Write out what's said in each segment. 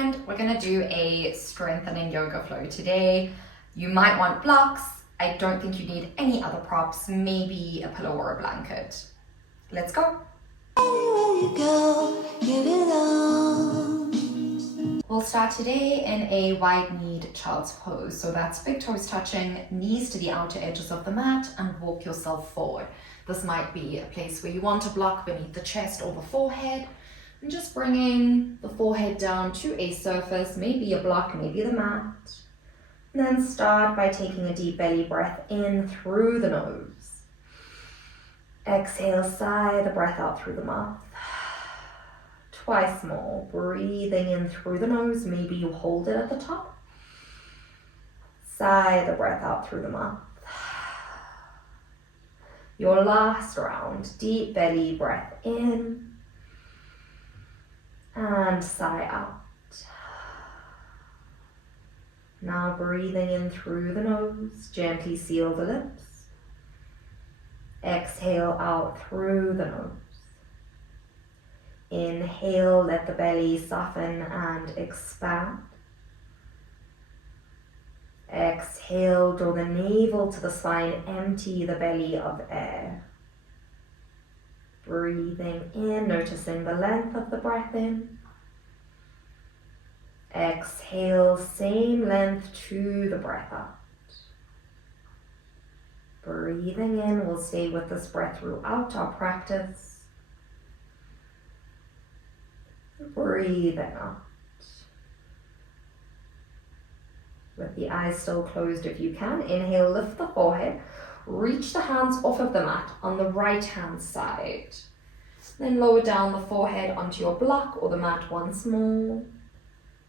friend. We're gonna do a strengthening yoga flow today. You might want blocks. I don't think you need any other props, maybe a pillow or a blanket. Let's go. Anywhere you go, you belong. We'll start today in a wide-kneed child's pose. So that's big toes touching, knees to the outer edges of the mat, and walk yourself forward. This might be a place where you want a block beneath the chest or the forehead, and just bringing the forehead down to a surface, maybe a block, maybe the mat. And then start by taking a deep belly breath in through the nose. Exhale, sigh the breath out through the mouth. Twice more, breathing in through the nose, maybe you hold it at the top. Sigh the breath out through the mouth. Your last round, deep belly breath in and sigh out. Now breathing in through the nose, gently seal the lips. Exhale out through the nose. Inhale, let the belly soften and expand. Exhale, draw the navel to the spine, empty the belly of air. Breathing in, noticing the length of the breath in. Exhale, same length to the breath out. Breathing in, we'll stay with this breath throughout our practice. Breathing out. With the eyes still closed if you can. Inhale, lift the forehead. Reach the hands off of the mat on the right hand side. Then lower down the forehead onto your block or the mat once more.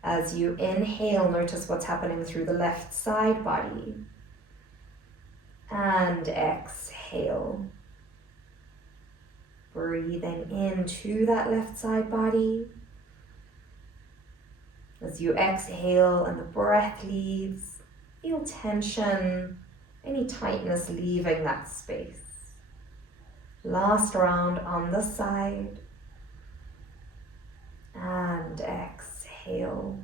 As you inhale, notice what's happening through the left side body. And exhale. Breathing into that left side body. As you exhale and the breath leaves, feel tension, any tightness leaving that space. Last round on the side. And exhale.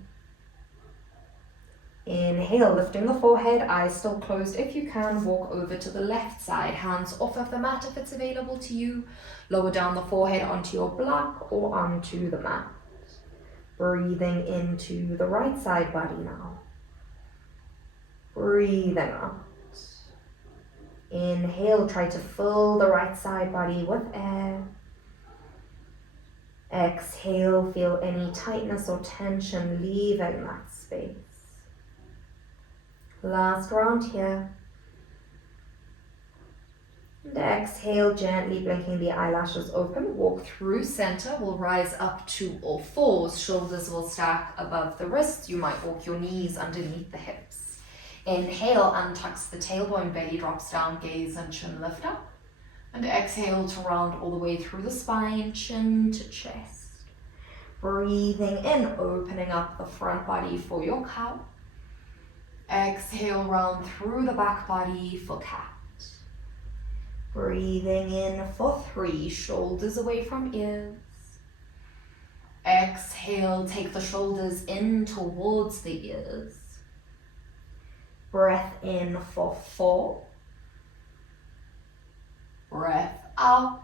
Inhale, lifting the forehead, eyes still closed. If you can, walk over to the left side, hands off of the mat if it's available to you. Lower down the forehead onto your block or onto the mat. Breathing into the right side body now. Breathing out. Inhale, try to fill the right side body with air. Exhale, feel any tightness or tension leaving that space. Last round here. And exhale, gently blinking the eyelashes open. Walk through center. We'll rise up to all fours. Shoulders will stack above the wrists. You might walk your knees underneath the hips. Inhale, untucks the tailbone, belly drops down, gaze and chin lift up. And exhale to round all the way through the spine, chin to chest. Breathing in, opening up the front body for your cow. Exhale, round through the back body for cat. Breathing in for 3, shoulders away from ears. Exhale, take the shoulders in towards the ears. Breath in for 4. Breath out.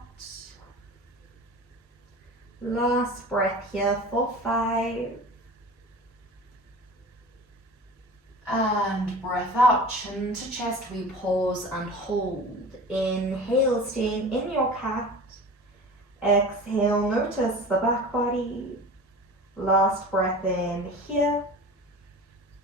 Last breath here for 5. And breath out, chin to chest, we pause and hold. Inhale, staying in your cat. Exhale, notice the back body. Last breath in here.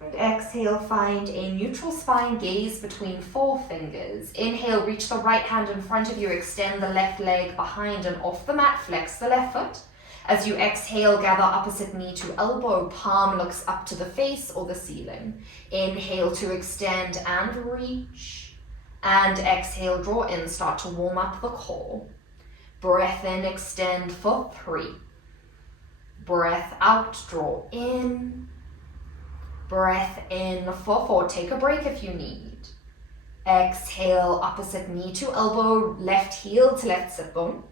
And exhale, find a neutral spine, gaze between 4 fingers. Inhale, reach the right hand in front of you, extend the left leg behind and off the mat, flex the left foot. As you exhale, gather opposite knee to elbow, palm looks up to the face or the ceiling. Inhale to extend and reach. And exhale, draw in, start to warm up the core. Breath in, extend for 3. Breath out, draw in. Breath in for 4, take a break if you need. Exhale, opposite knee to elbow, left heel to left sit bone.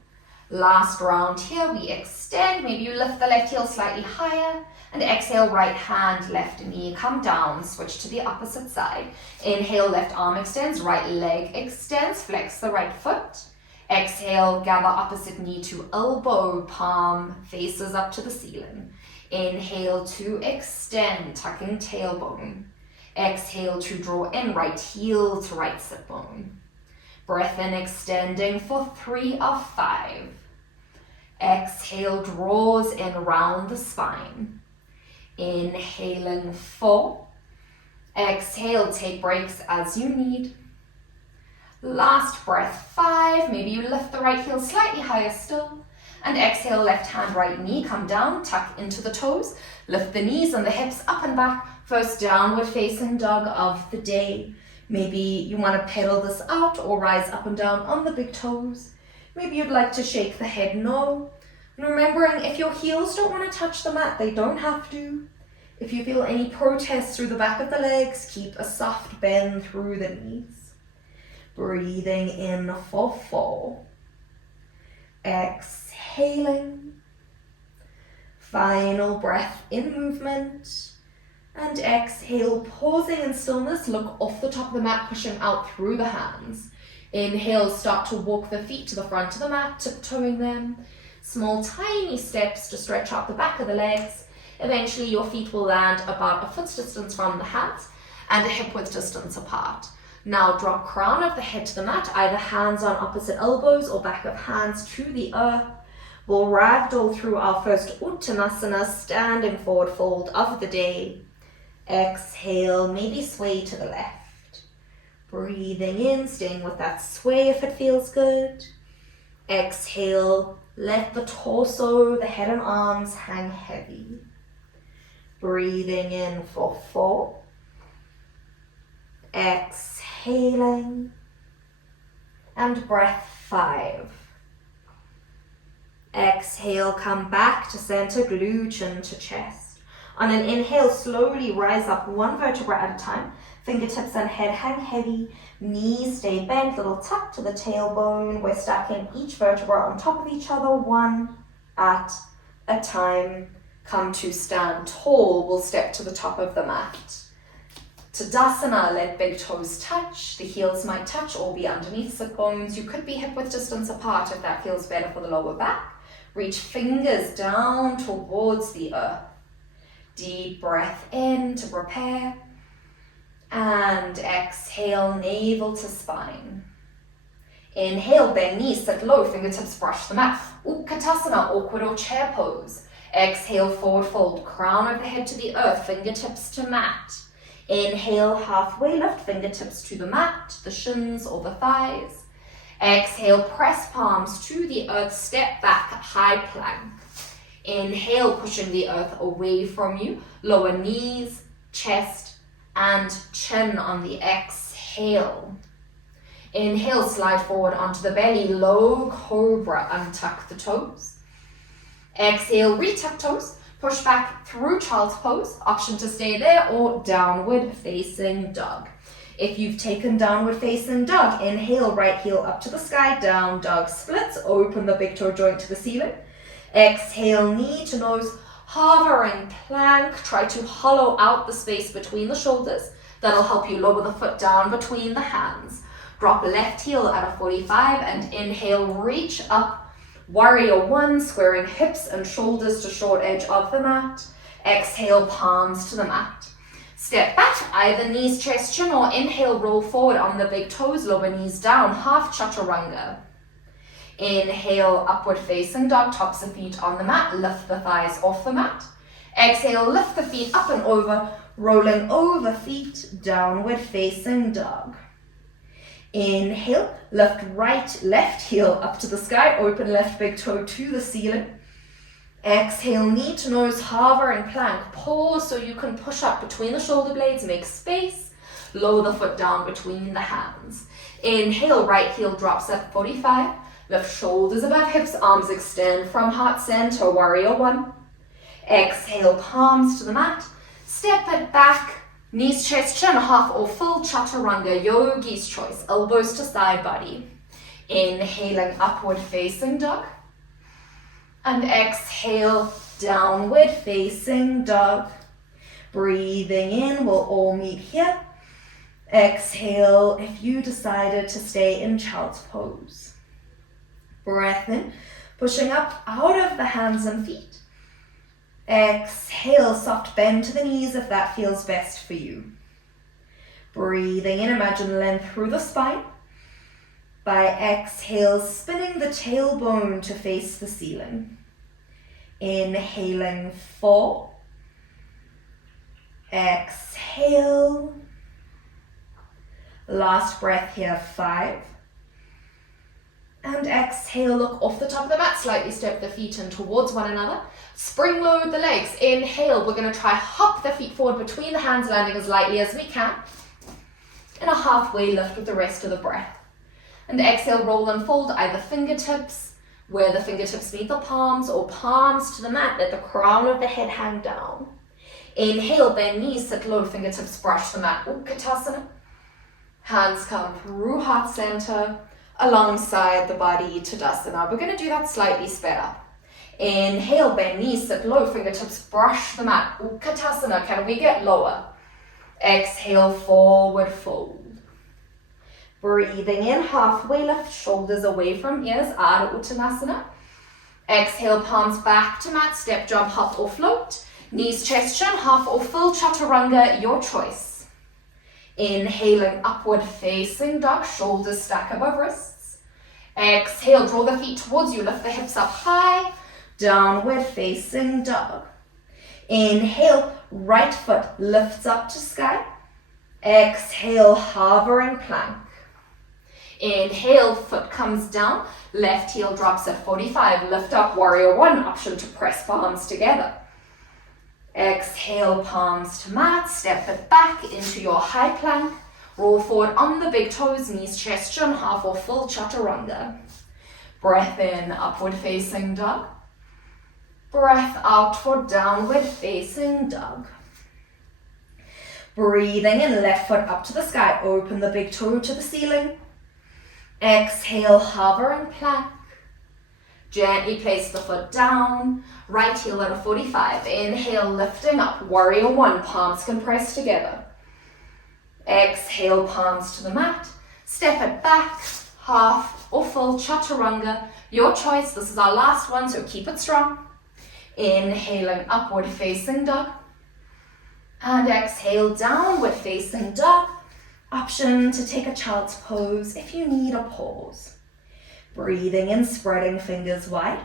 Last round here, we extend. Maybe you lift the left heel slightly higher. And exhale, right hand, left knee, come down, switch to the opposite side. Inhale, left arm extends, right leg extends, flex the right foot. Exhale, gather opposite knee to elbow, palm faces up to the ceiling. Inhale to extend, tucking tailbone. Exhale to draw in, right heel to right sit bone. Breath in, extending for 3 of 5. Exhale, draws in round the spine. Inhaling 4. Exhale, take breaks as you need. Last breath, 5. Maybe you lift the right heel slightly higher still. And exhale, left hand, right knee, come down, tuck into the toes. Lift the knees and the hips up and back. First downward facing dog of the day. Maybe you want to pedal this out or rise up and down on the big toes. Maybe you'd like to shake the head no. And remembering, if your heels don't want to touch the mat, they don't have to. If you feel any protest through the back of the legs, keep a soft bend through the knees. Breathing in for 4. Exhaling. Final breath in movement. And exhale, pausing in stillness, look off the top of the mat, pushing out through the hands. Inhale, start to walk the feet to the front of the mat, tiptoeing them. Small, tiny steps to stretch out the back of the legs. Eventually, your feet will land about a foot's distance from the hands and a hip width distance apart. Now, drop crown of the head to the mat, either hands on opposite elbows or back of hands to the earth. We'll ragdoll through our first Uttanasana, standing forward fold of the day. Exhale, maybe sway to the left. Breathing in, staying with that sway if it feels good. Exhale, let the torso, the head and arms hang heavy. Breathing in for 4. Exhaling. And breath 5. Exhale, come back to center, glute, chin to chest. On an inhale, slowly rise up 1 vertebra at a time. Fingertips and head hang heavy. Knees stay bent, little tuck to the tailbone. We're stacking each vertebra on top of each other, 1 at a time. Come to stand tall. We'll step to the top of the mat. Tadasana, let big toes touch. The heels might touch or be underneath sit bones. You could be hip width distance apart if that feels better for the lower back. Reach fingers down towards the earth. Deep breath in to prepare. And exhale, navel to spine. Inhale, bend knees, sit low, fingertips brush the mat. Utkatasana, awkward or chair pose. Exhale, forward fold, crown of the head to the earth, fingertips to mat. Inhale, halfway lift, fingertips to the mat, the shins or the thighs. Exhale, press palms to the earth, step back, high plank. Inhale, pushing the earth away from you, lower knees, chest, and chin on the exhale. Inhale, slide forward onto the belly, low cobra, untuck the toes. Exhale, retuck toes, push back through child's pose, option to stay there, or downward facing dog. If you've taken downward facing dog, inhale, right heel up to the sky, down dog splits, open the big toe joint to the ceiling. Exhale, knee to nose, hovering plank, try to hollow out the space between the shoulders. That'll help you lower the foot down between the hands. Drop left heel at a 45 and inhale, reach up. Warrior 1, squaring hips and shoulders to short edge of the mat. Exhale, palms to the mat. Step back, either knees, chest, chin, or inhale, roll forward on the big toes, lower knees down, half chaturanga. Inhale, upward facing dog, tops of feet on the mat, lift the thighs off the mat. Exhale, lift the feet up and over, rolling over feet, downward facing dog. Inhale, lift right, left heel up to the sky, open left big toe to the ceiling. Exhale, knee to nose, hovering plank. Pause so you can push up between the shoulder blades, make space. Lower the foot down between the hands. Inhale, right heel drops at 45. Lift shoulders above hips, arms extend from heart center, warrior 1. Exhale, palms to the mat. Step it back. Knees, chest, chin, half or full chaturanga, yogi's choice, elbows to side body. Inhaling, upward facing dog. And exhale, downward facing dog. Breathing in, we'll all meet here. Exhale if you decided to stay in child's pose. Breath in, pushing up out of the hands and feet. Exhale, soft bend to the knees if that feels best for you. Breathing in, imagine length through the spine. By exhale, spinning the tailbone to face the ceiling. Inhaling 4. Exhale. Last breath here, 5. And exhale, look off the top of the mat, slightly step the feet in towards one another. Spring load the legs. Inhale, we're going to try hop the feet forward between the hands, landing as lightly as we can. And a halfway lift with the rest of the breath. And exhale, roll and fold either fingertips, where the fingertips meet the palms, or palms to the mat, let the crown of the head hang down. Inhale, bend knees, sit low, fingertips brush the mat, Utkatasana. Hands come through heart center, alongside the body, Tadasana. We're going to do that slightly sped up. Inhale, bend knees, sit low, fingertips brush the mat, Utkatasana. Can we get lower? Exhale, forward fold. Breathing in, halfway lift, shoulders away from ears, Ardha Uttanasana. Exhale, palms back to mat, step, jump, hop or float. Knees, chest, chin, half or full chaturanga, your choice. Inhaling, upward facing dog, shoulders stack above wrists. Exhale, draw the feet towards you, lift the hips up high, downward facing dog. Inhale, right foot lifts up to sky. Exhale, hovering plank. Inhale, foot comes down, left heel drops at 45, lift up, warrior 1, option to press palms together. Exhale, palms to mat, step it back into your high plank, roll forward on the big toes, knees, chest, chin, half or full chaturanga. Breath in, upward facing dog. Breath out for downward facing dog. Breathing in, left foot up to the sky, open the big toe to the ceiling. Exhale, hover and plank. Gently place the foot down, right heel at a 45. Inhale, lifting up, warrior 1, palms can press together. Exhale, palms to the mat, step it back, half or full chaturanga, your choice. This is our last one, so keep it strong. Inhaling, upward facing dog. And exhale, downward facing dog. Option to take a child's pose if you need a pause. Breathing in, spreading fingers wide.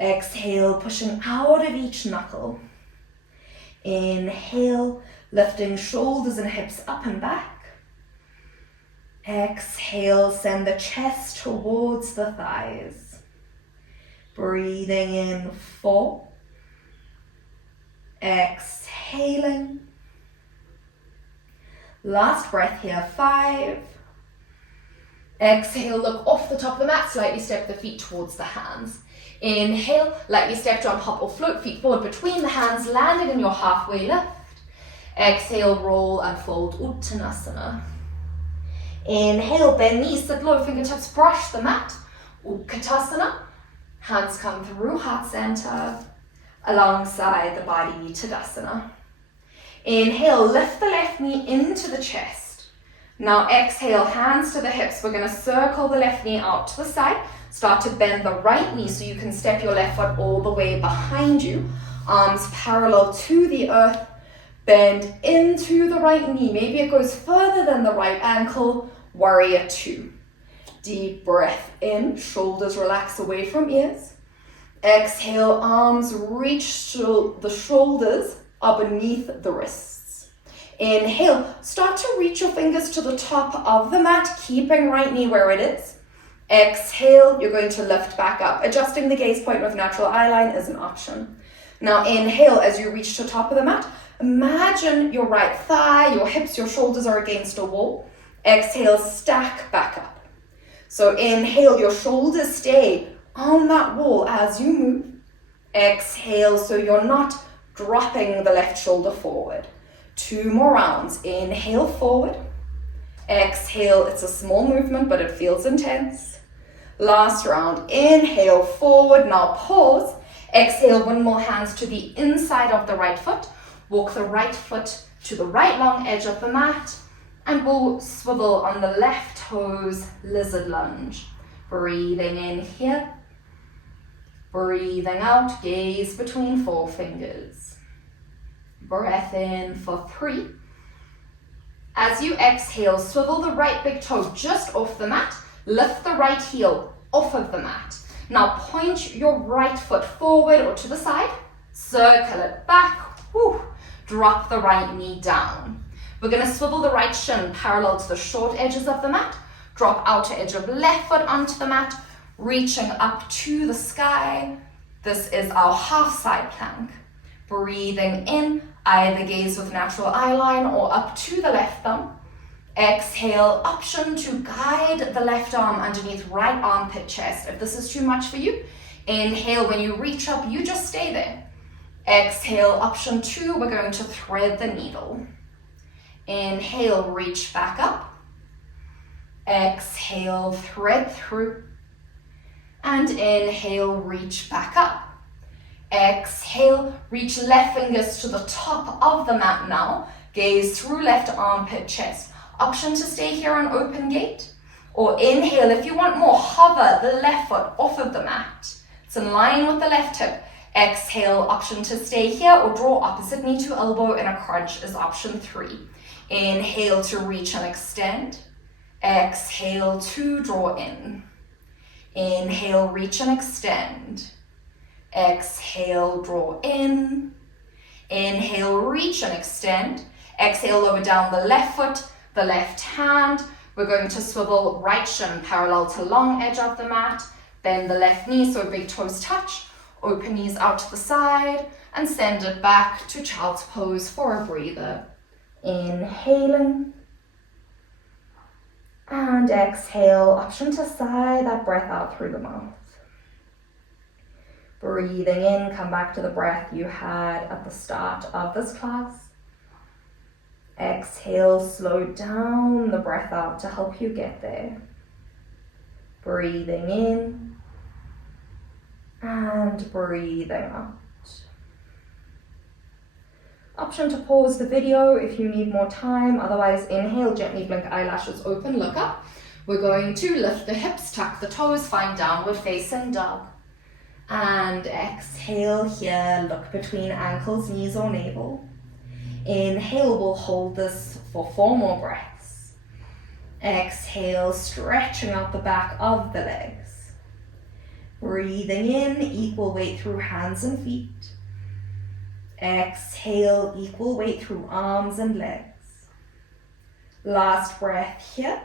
Exhale, pushing out of each knuckle. Inhale, lifting shoulders and hips up and back. Exhale, send the chest towards the thighs. Breathing in, 4. Exhaling. Last breath here, 5. Exhale, look off the top of the mat, slightly step the feet towards the hands. Inhale, lightly step, jump, hop or float, feet forward between the hands, landed in your halfway lift. Exhale, roll and fold, Uttanasana. Inhale, bend knees, sit low, fingertips brush the mat, Utkatasana. Hands come through heart center, alongside the body, Tadasana. Inhale, lift the left knee into the chest. Now exhale, hands to the hips. We're going to circle the left knee out to the side. Start to bend the right knee so you can step your left foot all the way behind you. Arms parallel to the earth. Bend into the right knee. Maybe it goes further than the right ankle. Warrior 2. Deep breath in. Shoulders relax away from ears. Exhale, arms reach to the shoulders are beneath the wrists. Inhale, start to reach your fingers to the top of the mat, keeping right knee where it is. Exhale, you're going to lift back up. Adjusting the gaze point with natural eye line is an option. Now inhale, as you reach to top of the mat, imagine your right thigh, your hips, your shoulders are against a wall. Exhale, stack back up. So inhale, your shoulders stay on that wall as you move. Exhale, so you're not dropping the left shoulder forward. 2 more rounds. Inhale, forward. Exhale, it's a small movement, but it feels intense. Last round, inhale forward, now pause. Exhale, windmill hands to the inside of the right foot. Walk the right foot to the right long edge of the mat, and we'll swivel on the left toes, lizard lunge. Breathing in here. Breathing out, gaze between forefingers. Breath in for 3. As you exhale, swivel the right big toe just off the mat. Lift the right heel off of the mat. Now point your right foot forward or to the side. Circle it back. Woo. Drop the right knee down. We're going to swivel the right shin parallel to the short edges of the mat. Drop outer edge of left foot onto the mat, reaching up to the sky. This is our half side plank. Breathing in, either gaze with natural eye line or up to the left thumb. Exhale, option to guide the left arm underneath right armpit chest. If this is too much for you, inhale, when you reach up, you just stay there. Exhale, option 2, we're going to thread the needle. Inhale, reach back up. Exhale, thread through. And inhale, reach back up. Exhale, reach left fingers to the top of the mat now. Gaze through left armpit chest. Option to stay here on open gate. Or inhale, if you want more, hover the left foot off of the mat. It's in line with the left hip. Exhale, option to stay here or draw opposite knee to elbow in a crunch is option 3. Inhale to reach and extend. Exhale to draw in. Inhale, reach and extend. Exhale, draw in. Inhale, reach and extend. Exhale, lower down the left foot, the left hand. We're going to swivel right shin parallel to long edge of the mat. Bend the left knee so big toes touch. Open knees out to the side and send it back to child's pose for a breather. Inhaling. And exhale, option to sigh that breath out through the mouth. Breathing in, come back to the breath you had at the start of this class. Exhale, slow down the breath out to help you get there. Breathing in and breathing out. Option to pause the video if you need more time, otherwise inhale, gently blink eyelashes open, look up. We're going to lift the hips, tuck the toes, find downward facing dog. And exhale here, look between ankles, knees or navel. Inhale, we'll hold this for 4 more breaths. Exhale, stretching out the back of the legs. Breathing in, equal weight through hands and feet. Exhale, equal weight through arms and legs. Last breath here.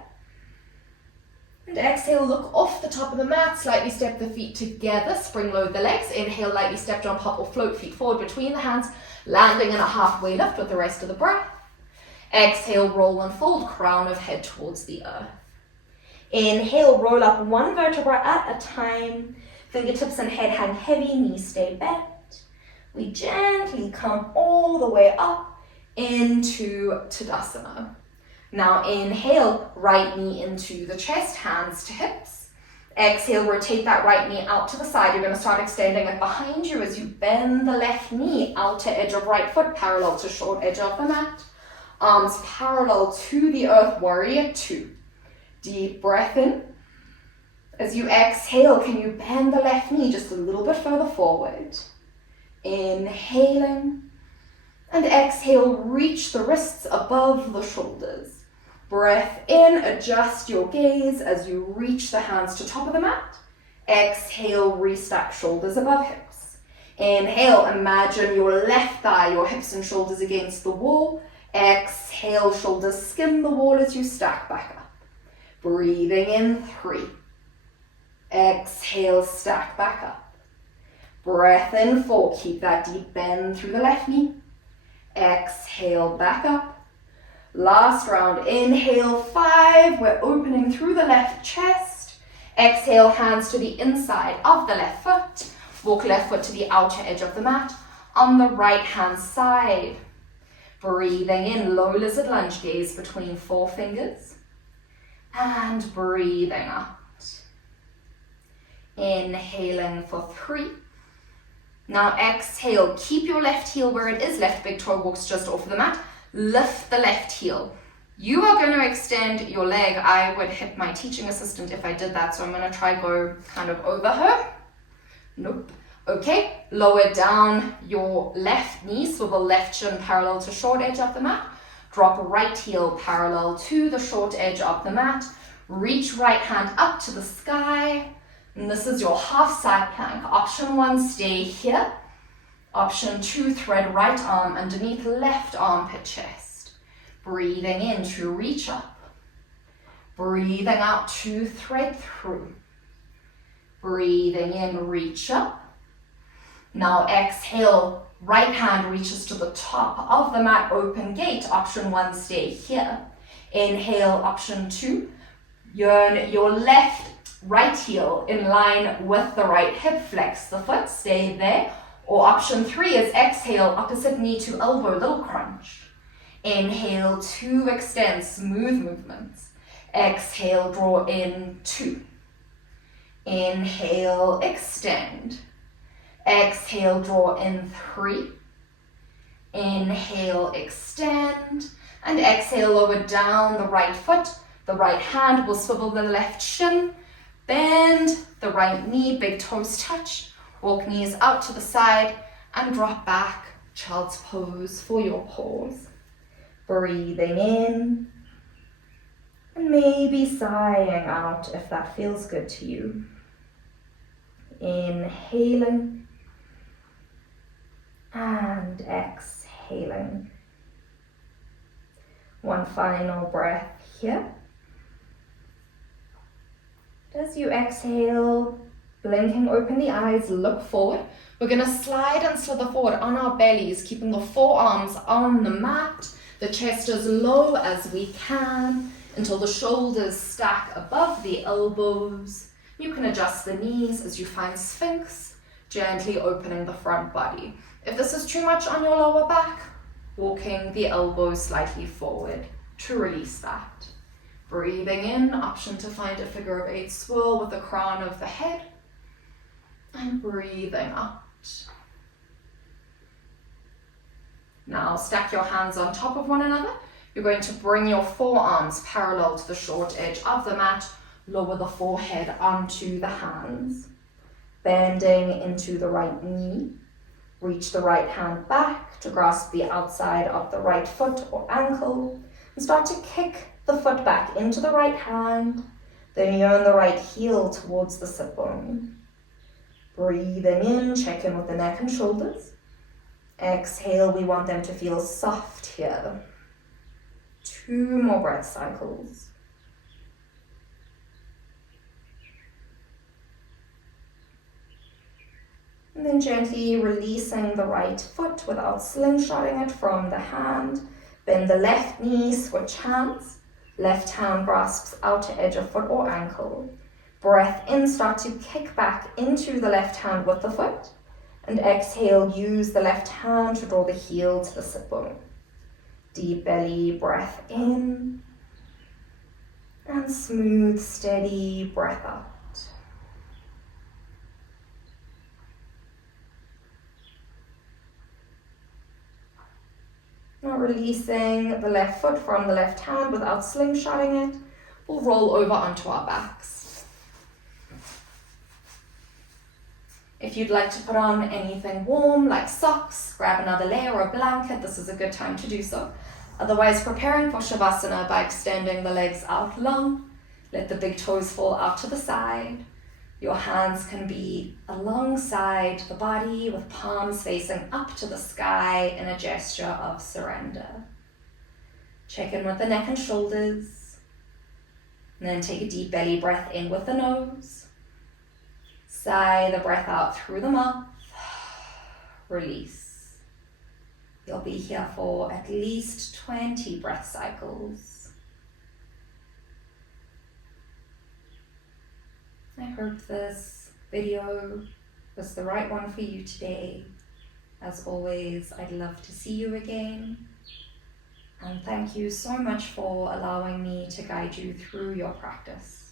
And exhale, look off the top of the mat, slightly step the feet together, spring load the legs. Inhale, lightly step, jump, hop or float feet forward between the hands, landing in a halfway lift with the rest of the breath. Exhale, roll and fold, crown of head towards the earth. Inhale, roll up 1 vertebra at a time. Fingertips and head hang heavy, knees stay bent. We gently come all the way up into Tadasana. Now inhale, right knee into the chest, hands to hips. Exhale, rotate that right knee out to the side. You're going to start extending it behind you as you bend the left knee, outer edge of right foot, parallel to short edge of the mat. Arms parallel to the earth, warrior 2. Deep breath in. As you exhale, can you bend the left knee just a little bit further forward? Inhaling. And exhale, reach the wrists above the shoulders. Breath in, adjust your gaze as you reach the hands to top of the mat. Exhale, restack shoulders above hips. Inhale, imagine your left thigh, your hips and shoulders against the wall. Exhale, shoulders skim the wall as you stack back up. Breathing in, 3. Exhale, stack back up. Breath in, 4. Keep that deep bend through the left knee. Exhale, back up. Last round, inhale, 5. We're opening through the left chest. Exhale, hands to the inside of the left foot. Walk left foot to the outer edge of the mat on the right hand side. Breathing in, low lizard lunge, gaze between forefingers. And breathing out. Inhaling for 3. Now exhale, keep your left heel where it is, left big toe walks just off the mat. Lift the left heel. You are going to extend your leg. I would hit my teaching assistant if I did that, so I'm going to try go kind of over her. Nope. Okay, lower down your left knee, swivel left shin parallel to short edge of the mat. Drop right heel parallel to the short edge of the mat. Reach right hand up to the sky. And this is your half side plank. Option 1, stay here. Option 2, thread right arm underneath left armpit chest. Breathing in to reach up. Breathing out to thread through. Breathing in, reach up. Now exhale, right hand reaches to the top of the mat, open gate. Option 1, stay here. Inhale, option 2, yearn your right heel in line with the right hip, flex the foot, stay there. Or option 3 is exhale, opposite knee to elbow, little crunch. Inhale, 2, extend, smooth movements. Exhale, draw in, 2. Inhale, extend. Exhale, draw in, 3. Inhale, extend. And exhale, lower down the right foot. The right hand will swivel the left shin. Bend the right knee, big toes touch. Walk knees out to the side and drop back. Child's pose for your pause. Breathing in. And maybe sighing out if that feels good to you. Inhaling. And exhaling. One final breath here. As you exhale, blinking open the eyes, look forward. We're going to slide and slither forward on our bellies, keeping the forearms on the mat, the chest as low as we can until the shoulders stack above the elbows. You can adjust the knees as you find Sphinx, gently opening the front body. If this is too much on your lower back, walking the elbows slightly forward to release that. Breathing in, option to find a figure of 8 swirl with the crown of the head. And breathing out. Now stack your hands on top of one another. You're going to bring your forearms parallel to the short edge of the mat. Lower the forehead onto the hands. Bending into the right knee. Reach the right hand back to grasp the outside of the right foot or ankle. And start to kick the foot back into the right hand, then yearn the right heel towards the sit bone. Breathing in, check in with the neck and shoulders. Exhale, we want them to feel soft here. 2 more breath cycles. And then gently releasing the right foot without slingshotting it from the hand. Bend the left knee, switch hands. Left hand grasps outer edge of foot or ankle. Breath in, start to kick back into the left hand with the foot. And exhale, use the left hand to draw the heel to the sit bone. Deep belly breath in. And smooth, steady breath out. Now releasing the left foot from the left hand without slingshotting it, we'll roll over onto our backs. If you'd like to put on anything warm like socks, grab another layer or a blanket, this is a good time to do so. Otherwise, preparing for Shavasana by extending the legs out long. Let the big toes fall out to the side. Your hands can be alongside the body with palms facing up to the sky in a gesture of surrender. Check in with the neck and shoulders. And then take a deep belly breath in with the nose. Sigh the breath out through the mouth. Release. You'll be here for at least 20 breath cycles. I hope this video was the right one for you today. As always, I'd love to see you again. And thank you so much for allowing me to guide you through your practice.